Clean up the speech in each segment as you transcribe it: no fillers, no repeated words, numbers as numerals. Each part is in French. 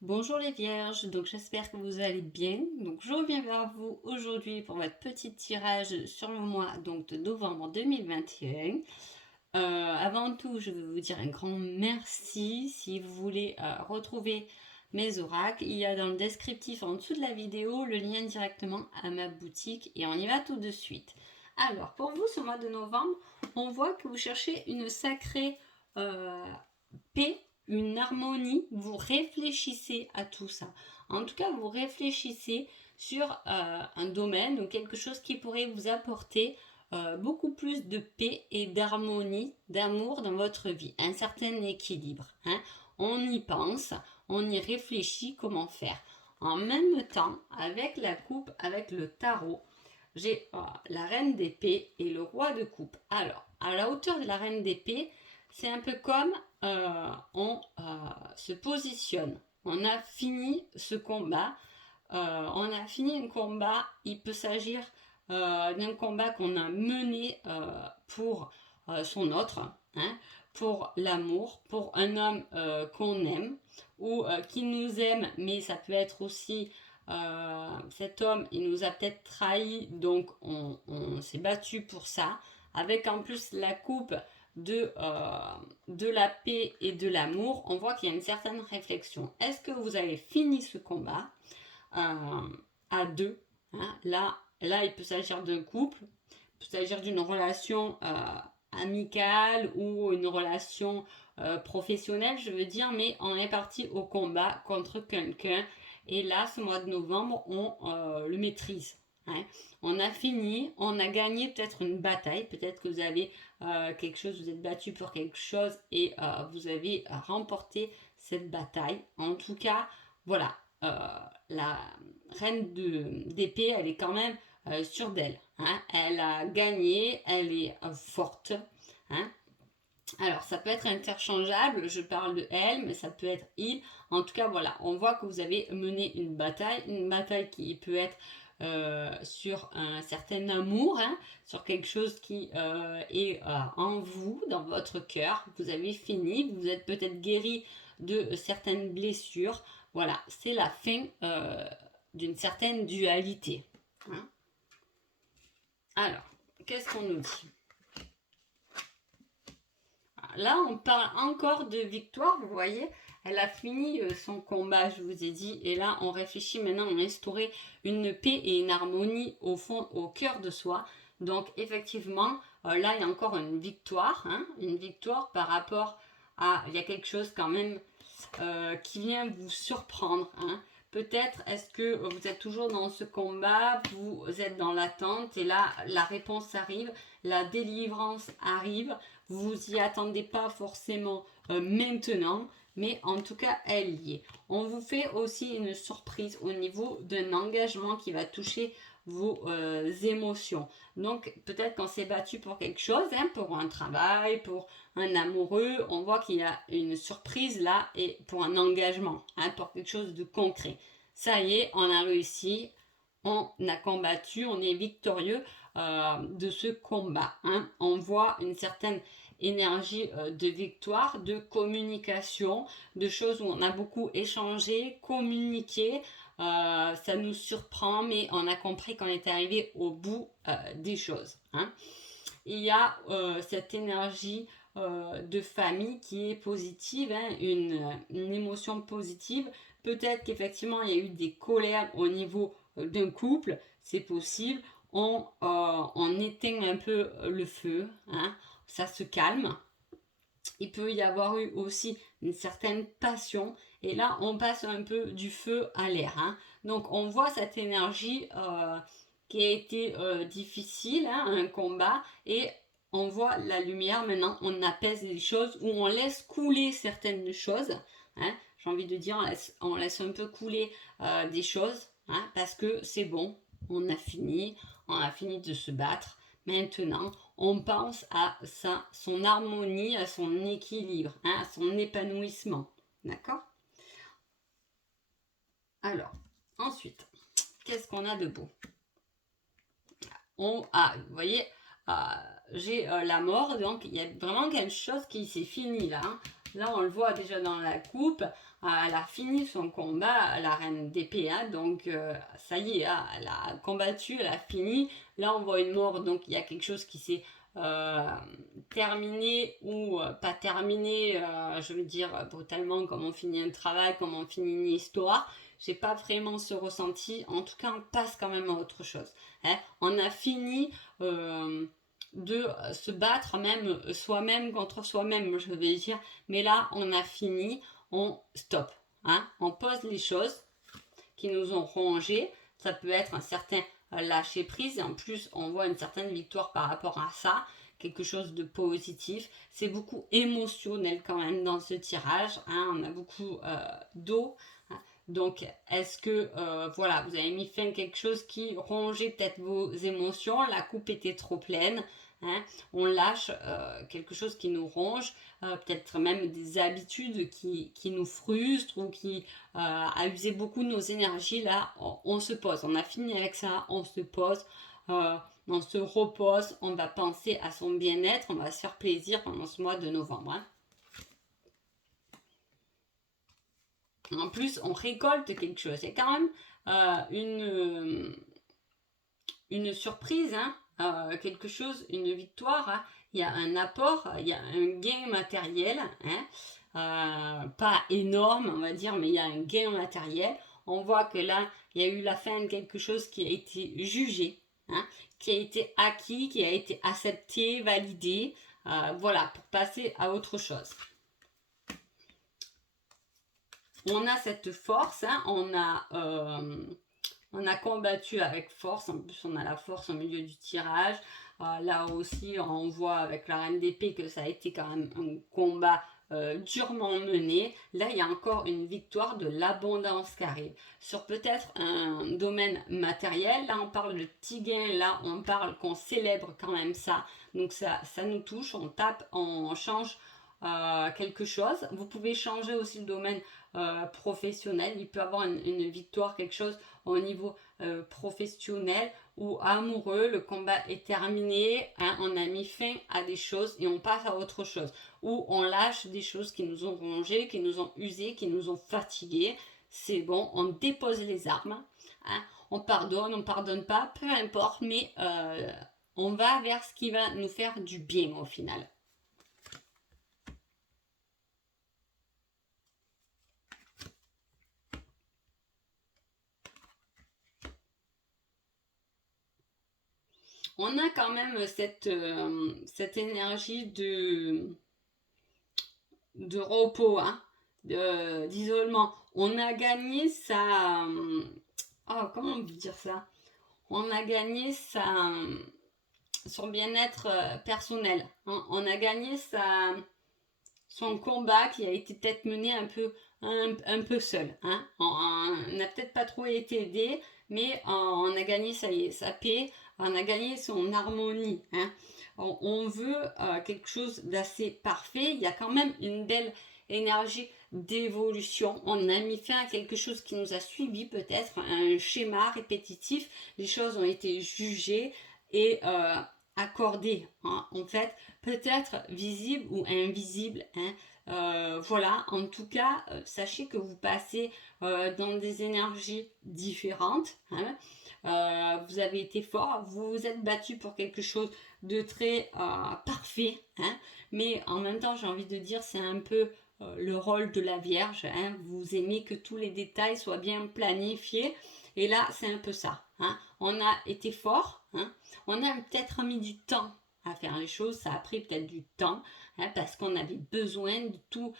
Bonjour les vierges, donc j'espère que vous allez bien. Donc je reviens vers vous aujourd'hui pour votre petit tirage sur le mois de novembre 2021. Avant tout, je veux vous dire un grand merci. Si vous voulez retrouver mes oracles, il y a dans le descriptif en dessous de la vidéo le lien directement à ma boutique et on y va tout de suite. Alors pour vous, ce mois de novembre, on voit que vous cherchez une sacrée paix, une harmonie, vous réfléchissez à tout ça. En tout cas, vous réfléchissez sur un domaine ou quelque chose qui pourrait vous apporter beaucoup plus de paix et d'harmonie, d'amour dans votre vie, un certain équilibre. Hein. On y pense, on y réfléchit comment faire. En même temps, avec la coupe, avec le tarot, j'ai la reine d'épée et le roi de coupe. Alors, à la hauteur de la reine d'épée, c'est un peu comme on se positionne. On a fini ce combat. On a fini un combat. Il peut s'agir d'un combat qu'on a mené pour son autre, hein, pour l'amour, pour un homme qu'on aime ou qui nous aime, mais ça peut être aussi cet homme, il nous a peut-être trahi, donc on s'est battu pour ça, avec en plus la coupe de la paix et de l'amour, on voit qu'il y a une certaine réflexion. Est-ce que vous avez fini ce combat à deux, hein? Là, il peut s'agir d'un couple, il peut s'agir d'une relation amicale ou une relation professionnelle, je veux dire, mais on est parti au combat contre quelqu'un. Et là, ce mois de novembre, on le maîtrise. Hein. On a fini, on a gagné peut-être une bataille, peut-être que vous avez quelque chose, vous êtes battu pour quelque chose et vous avez remporté cette bataille. En tout cas, voilà, la reine d'épée, elle est quand même sûre d'elle. Hein. Elle a gagné, elle est forte. Hein. Alors, ça peut être interchangeable, je parle de elle, mais ça peut être il. En tout cas, voilà, on voit que vous avez mené une bataille qui peut être sur un certain amour, hein, sur quelque chose qui est en vous, dans votre cœur. Vous avez fini, vous êtes peut-être guéri de certaines blessures. Voilà, c'est la fin d'une certaine dualité. Hein. Alors, qu'est-ce qu'on nous dit? Là, on parle encore de victoire, vous voyez. Elle a fini son combat, je vous ai dit. Et là, on réfléchit maintenant à instaurer une paix et une harmonie au fond, au cœur de soi. Donc, effectivement, là, il y a encore une victoire. Hein, une victoire par rapport à... Il y a quelque chose quand même qui vient vous surprendre. Hein. Peut-être est-ce que vous êtes toujours dans ce combat, vous êtes dans l'attente et là la réponse arrive, la délivrance arrive, vous y attendez pas forcément maintenant, mais en tout cas elle y est. On vous fait aussi une surprise au niveau d'un engagement qui va toucher vos émotions. Donc peut-être qu'on s'est battu pour quelque chose, hein, pour un travail, pour un amoureux, on voit qu'il y a une surprise là et pour un engagement, hein, pour quelque chose de concret. Ça y est, on a réussi, on a combattu, on est victorieux de ce combat. Hein. On voit une certaine énergie de victoire, de communication, de choses où on a beaucoup échangé, communiqué. Ça nous surprend, mais on a compris qu'on est arrivé au bout des choses. Hein. Il y a cette énergie de famille qui est positive, hein, une émotion positive. Peut-être qu'effectivement il y a eu des colères au niveau d'un couple, c'est possible. On éteint un peu le feu, hein, ça se calme. Il peut y avoir eu aussi une certaine passion et là on passe un peu du feu à l'air. Hein. Donc on voit cette énergie qui a été difficile, hein, un combat, et on voit la lumière maintenant, on apaise les choses, ou on laisse couler certaines choses. Hein. J'ai envie de dire, on laisse un peu couler des choses, hein, parce que c'est bon, on a fini de se battre. Maintenant, on pense à son harmonie, à son équilibre, hein, à son épanouissement. D'accord? Alors, ensuite, qu'est-ce qu'on a de beau? Vous voyez, j'ai la mort, donc il y a vraiment quelque chose qui s'est fini là. Hein. Là, on le voit déjà dans la coupe. Elle a fini son combat, la reine d'épée. Hein, donc, ça y est, hein, elle a combattu, elle a fini. Là, on voit une mort. Donc, il y a quelque chose qui s'est terminé ou pas terminé. Je veux dire, brutalement, comme on finit un travail, comme on finit une histoire. J'ai pas vraiment ce ressenti. En tout cas, on passe quand même à autre chose. Hein. On a fini de se battre même soi-même contre soi-même, je vais dire. Mais là, on a fini, on stop. Hein. On pose les choses qui nous ont rongés. Ça peut être un certain lâcher prise. Et en plus, on voit une certaine victoire par rapport à ça. Quelque chose de positif. C'est beaucoup émotionnel quand même dans ce tirage. Hein. On a beaucoup d'eau. Hein. Donc, est-ce que, voilà, vous avez mis fin à quelque chose qui rongeait peut-être vos émotions, la coupe était trop pleine, hein, on lâche quelque chose qui nous ronge, peut-être même des habitudes qui nous frustrent ou qui a usé beaucoup de nos énergies, là, on se pose, on a fini avec ça, on se pose, on se repose, on va penser à son bien-être, on va se faire plaisir pendant ce mois de novembre. Hein. En plus, on récolte quelque chose. Il y a quand même une surprise, hein, quelque chose, une victoire. Hein. Il y a un apport, il y a un gain matériel. Hein, pas énorme, on va dire, mais il y a un gain matériel. On voit que là, il y a eu la fin de quelque chose qui a été jugé, hein, qui a été acquis, qui a été accepté, validé. Voilà, pour passer à autre chose. On a cette force, hein, on a combattu avec force, en plus on a la force au milieu du tirage. Là aussi, on voit avec la reine d'épée que ça a été quand même un combat durement mené. Là, il y a encore une victoire de l'abondance qui arrive. Sur peut-être un domaine matériel, là on parle de petit gain, là on parle qu'on célèbre quand même ça. Donc ça nous touche, on tape, on change quelque chose. Vous pouvez changer aussi le domaine professionnel. Il peut avoir une victoire, quelque chose au niveau professionnel ou amoureux. Le combat est terminé. Hein, on a mis fin à des choses et on passe à autre chose. Ou on lâche des choses qui nous ont rongés, qui nous ont usés, qui nous ont fatigués. C'est bon, on dépose les armes. Hein, on pardonne pas, peu importe, mais on va vers ce qui va nous faire du bien au final. On a quand même cette énergie de repos, hein, d'isolement. On a gagné sa... Oh, comment on peut dire ça? On a gagné son bien-être personnel. Hein. On a gagné son combat qui a été peut-être mené un peu seul. Hein. On n'a peut-être pas trop été aidé, mais on a gagné sa paix, on a gagné son harmonie. Hein. On veut quelque chose d'assez parfait. Il y a quand même une belle énergie d'évolution. On a mis fin à quelque chose qui nous a suivi peut-être, un schéma répétitif. Les choses ont été jugées et accordées. Hein. En fait, peut-être visible ou invisible. Hein. Voilà, en tout cas, sachez que vous passez dans des énergies différentes. Hein. Vous avez été fort, vous vous êtes battu pour quelque chose de très parfait. Hein. Mais en même temps, j'ai envie de dire, c'est un peu le rôle de la Vierge. Hein. Vous aimez que tous les détails soient bien planifiés. Et là, c'est un peu ça. Hein. On a été fort. Hein. On a peut-être mis du temps à faire les choses, ça a pris peut-être du temps, hein, parce qu'on avait besoin de tout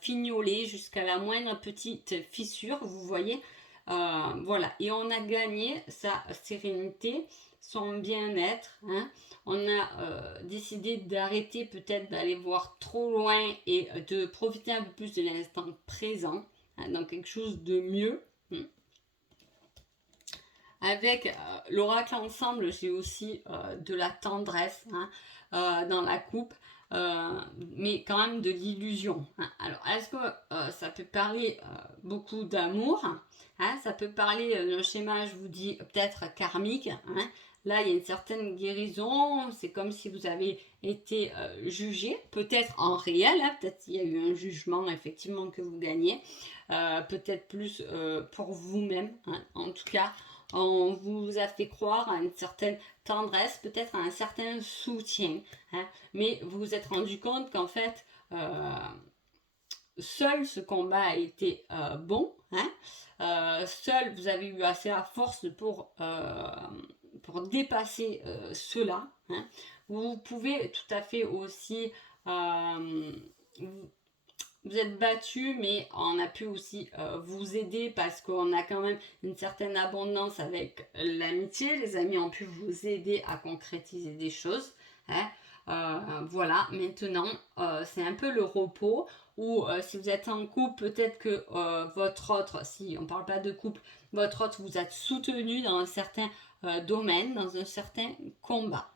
fignoler jusqu'à la moindre petite fissure, vous voyez, voilà, et on a gagné sa sérénité, son bien-être, hein. On a décidé d'arrêter peut-être d'aller voir trop loin et de profiter un peu plus de l'instant présent, hein, dans quelque chose de mieux. Hein. Avec l'oracle ensemble, j'ai aussi de la tendresse, hein, dans la coupe, mais quand même de l'illusion. Hein. Alors, est-ce que ça peut parler beaucoup d'amour, hein, ça peut parler d'un schéma, je vous dis, peut-être karmique. Hein. là, il y a une certaine guérison. C'est comme si vous avez été jugé, peut-être en réel, hein, peut-être qu'il y a eu un jugement effectivement que vous gagnez, peut-être plus pour vous-même, hein. En tout cas, on vous a fait croire à une certaine tendresse, peut-être à un certain soutien, hein, mais vous vous êtes rendu compte qu'en fait, seul ce combat a été bon, hein, seul vous avez eu assez à force pour dépasser cela, hein. Vous pouvez tout à fait aussi vous êtes battu, mais on a pu aussi vous aider parce qu'on a quand même une certaine abondance avec l'amitié. Les amis ont pu vous aider à concrétiser des choses, hein. Voilà, maintenant c'est un peu le repos, ou si vous êtes en couple, peut-être que votre autre, si on ne parle pas de couple, votre autre vous a soutenu dans un certain domaine, dans un certain combat.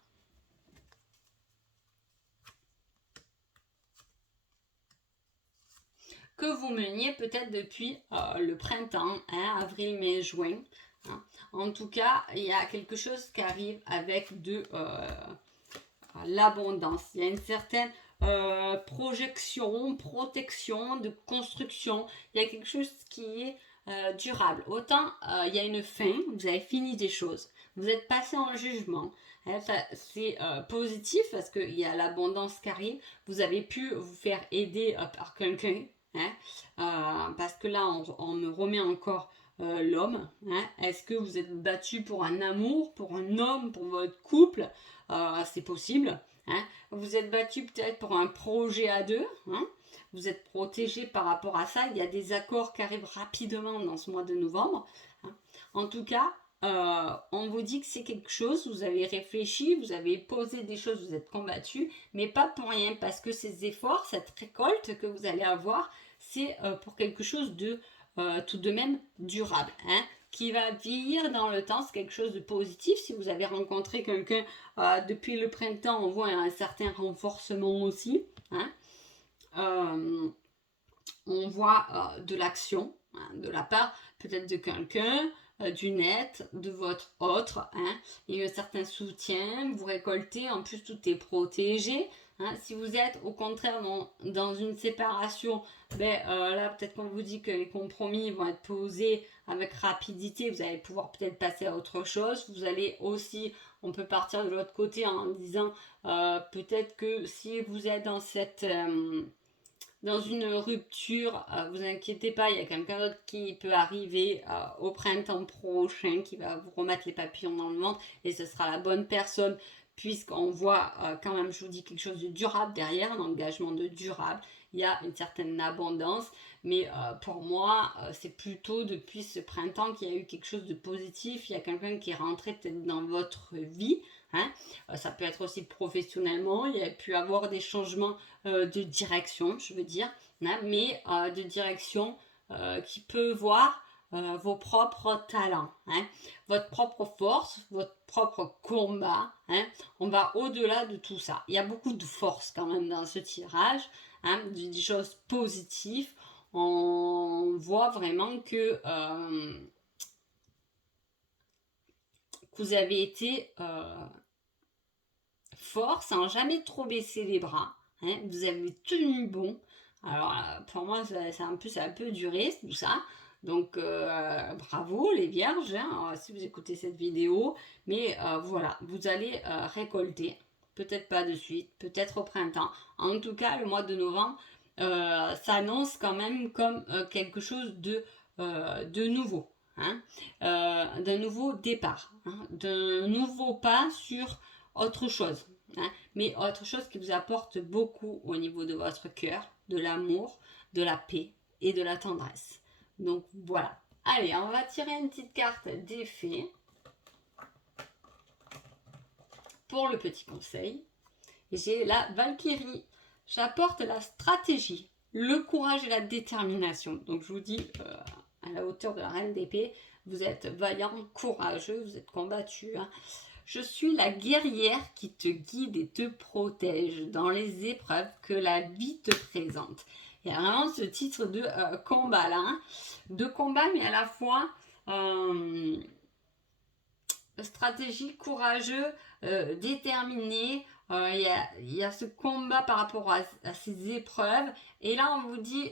Que vous meniez peut-être depuis le printemps, hein, avril, mai, juin, hein. En tout cas, il y a quelque chose qui arrive avec de l'abondance. Il y a une certaine projection, protection, de construction. Il y a quelque chose qui est durable. Autant il y a une fin, vous avez fini des choses, vous êtes passé en jugement. Hein, c'est positif parce qu'il y a l'abondance qui arrive. Vous avez pu vous faire aider par quelqu'un. Hein, parce que là, on me remet encore l'homme. Hein. Est-ce que vous êtes battu pour un amour, pour un homme, pour votre couple? C'est possible. Hein. Vous êtes battu peut-être pour un projet à deux. Hein. Vous êtes protégé par rapport à ça. Il y a des accords qui arrivent rapidement dans ce mois de novembre. Hein. En tout cas, on vous dit que c'est quelque chose, vous avez réfléchi, vous avez posé des choses, vous êtes combattu, mais pas pour rien, parce que ces efforts, cette récolte que vous allez avoir, c'est pour quelque chose de tout de même durable, hein, qui va vieillir dans le temps. C'est quelque chose de positif. Si vous avez rencontré quelqu'un depuis le printemps, on voit un certain renforcement aussi, hein. On voit de l'action, hein, de la part peut-être de quelqu'un, du net, de votre autre, hein. Il y a un certain soutien, vous récoltez, en plus tout est protégé, hein. Si vous êtes au contraire dans une séparation, là peut-être qu'on vous dit que les compromis vont être posés avec rapidité, vous allez pouvoir peut-être passer à autre chose. Vous allez aussi, on peut partir de l'autre côté en disant peut-être que si vous êtes dans une rupture, vous inquiétez pas, il y a quelqu'un d'autre qui peut arriver au printemps prochain, qui va vous remettre les papillons dans le ventre, et ce sera la bonne personne, puisqu'on voit quand même, je vous dis, quelque chose de durable derrière, un engagement de durable. Il y a une certaine abondance, mais pour moi, c'est plutôt depuis ce printemps qu'il y a eu quelque chose de positif. Il y a quelqu'un qui est rentré peut-être dans votre vie, hein. Ça peut être aussi professionnellement, il y a pu avoir des changements de direction, je veux dire, hein, mais de direction qui peut voir vos propres talents, hein, votre propre force, votre propre combat, hein. On va au-delà de tout ça. Il y a beaucoup de force quand même dans ce tirage, hein, des choses positives. On voit vraiment que vous avez été fort sans jamais trop baisser les bras, hein. Vous avez tenu bon. Alors pour moi ça a un peu duré tout ça. Donc bravo les vierges, hein, si vous écoutez cette vidéo. Mais voilà, vous allez récolter. Peut-être pas de suite, peut-être au printemps. En tout cas, le mois de novembre s'annonce quand même comme quelque chose de nouveau. Hein, d'un nouveau départ, hein, d'un nouveau pas sur autre chose, hein, mais autre chose qui vous apporte beaucoup au niveau de votre cœur, de l'amour, de la paix et de la tendresse. Donc voilà. Allez, on va tirer une petite carte d'effet pour le petit conseil. J'ai la Valkyrie. J'apporte la stratégie, le courage et la détermination. Donc je vous dis, à la hauteur de la reine d'épée, vous êtes vaillant, courageux, vous êtes combattu, hein. Je suis la guerrière qui te guide et te protège dans les épreuves que la vie te présente. Il y a vraiment ce titre de combat là, hein, de combat, mais à la fois stratégique, courageux, déterminé. Il y a ce combat par rapport à ces épreuves. Et là, on vous dit,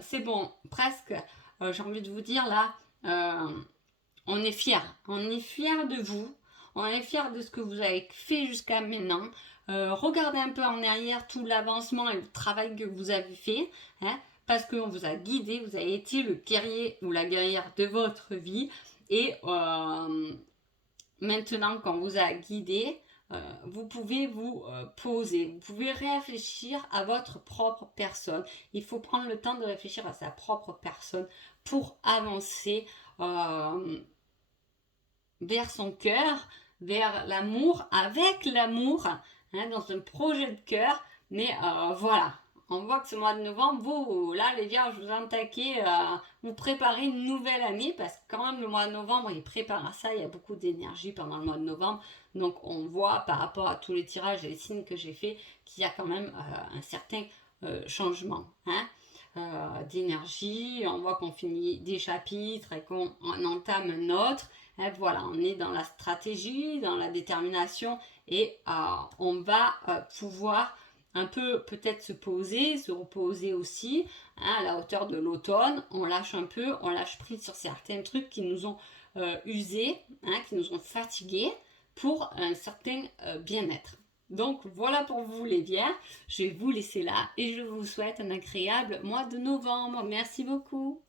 c'est bon, presque, j'ai envie de vous dire là, on est fiers. On est fiers de vous. On est fiers de ce que vous avez fait jusqu'à maintenant. Regardez un peu en arrière tout l'avancement et le travail que vous avez fait. Hein, parce qu'on vous a guidé, vous avez été le guerrier ou la guerrière de votre vie. Et maintenant, quand on vous a guidé, vous pouvez vous poser, vous pouvez réfléchir à votre propre personne. Il faut prendre le temps de réfléchir à sa propre personne pour avancer vers son cœur, vers l'amour, avec l'amour, hein, dans un projet de cœur. Mais voilà, on voit que ce mois de novembre, vous, là, les vierges, vous attaquez, vous préparez une nouvelle année, parce que quand même, le mois de novembre, il prépare à ça, il y a beaucoup d'énergie pendant le mois de novembre. Donc, on voit par rapport à tous les tirages et les signes que j'ai fait qu'il y a quand même un certain changement, hein, d'énergie. On voit qu'on finit des chapitres et qu'on entame un autre. Et voilà, on est dans la stratégie, dans la détermination et on va pouvoir un peu peut-être se poser, se reposer aussi, hein, à la hauteur de l'automne. On lâche un peu, on lâche prise sur certains trucs qui nous ont usés, hein, qui nous ont fatigués pour un certain bien-être. Donc voilà pour vous les vierges, je vais vous laisser là et je vous souhaite un agréable mois de novembre. Merci beaucoup.